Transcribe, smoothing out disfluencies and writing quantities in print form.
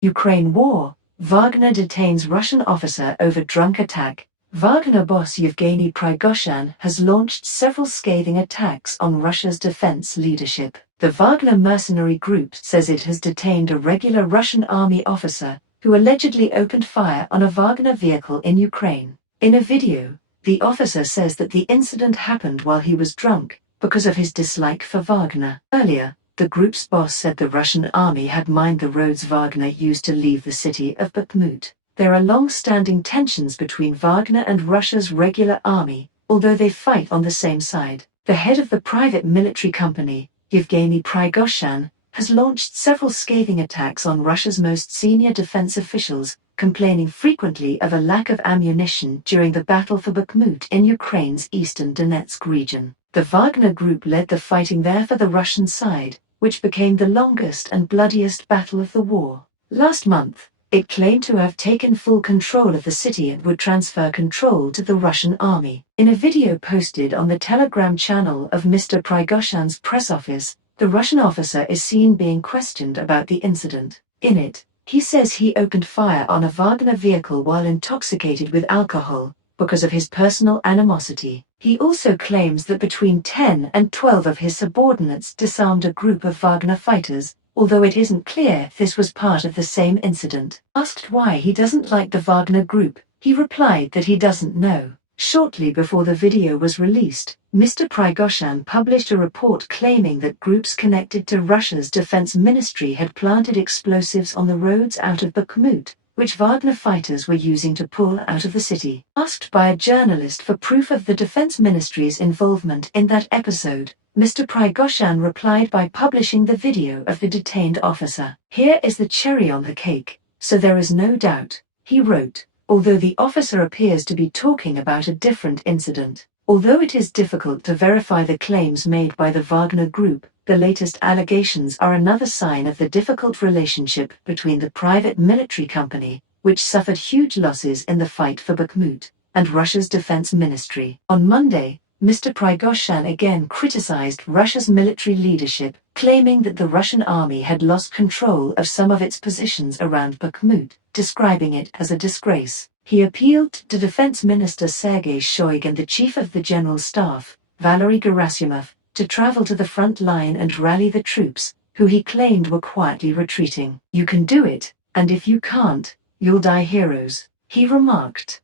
Ukraine war, Wagner detains Russian officer over drunk attack. Wagner boss Yevgeny Prigozhin has launched several scathing attacks on Russia's defense leadership. The Wagner mercenary group says it has detained a regular Russian army officer who allegedly opened fire on a Wagner vehicle in Ukraine. In a video, the officer says that the incident happened while he was drunk because of his dislike for Wagner. Earlier, the group's boss said the Russian army had mined the roads Wagner used to leave the city of Bakhmut. There are long-standing tensions between Wagner and Russia's regular army, although they fight on the same side. The head of the private military company, Yevgeny Prigozhin, has launched several scathing attacks on Russia's most senior defense officials, complaining frequently of a lack of ammunition during the battle for Bakhmut in Ukraine's eastern Donetsk region. The Wagner group led the fighting there for the Russian side, which became the longest and bloodiest battle of the war. Last month, it claimed to have taken full control of the city and would transfer control to the Russian army. In a video posted on the Telegram channel of Mr. Prigozhin's press office, the Russian officer is seen being questioned about the incident. In it, he says he opened fire on a Wagner vehicle while intoxicated with alcohol, because of his personal animosity. He also claims that between 10 and 12 of his subordinates disarmed a group of Wagner fighters, although it isn't clear if this was part of the same incident. Asked why he doesn't like the Wagner group, he replied that he doesn't know. Shortly before the video was released, Mr. Prigozhin published a report claiming that groups connected to Russia's defense ministry had planted explosives on the roads out of Bakhmut, which Wagner fighters were using to pull out of the city. Asked by a journalist for proof of the defense ministry's involvement in that episode, Mr. Prigozhin replied by publishing the video of the detained officer. "Here is the cherry on the cake, so there is no doubt," he wrote, although the officer appears to be talking about a different incident. Although it is difficult to verify the claims made by the Wagner group, the latest allegations are another sign of the difficult relationship between the private military company, which suffered huge losses in the fight for Bakhmut, and Russia's defense ministry. On Monday, Mr. Prigozhin again criticized Russia's military leadership, claiming that the Russian army had lost control of some of its positions around Bakhmut, describing it as a disgrace. He appealed to Defense Minister Sergei Shoigu and the Chief of the General Staff, Valery Gerasimov, to travel to the front line and rally the troops, who he claimed were quietly retreating. "You can do it, and if you can't, you'll die heroes," he remarked.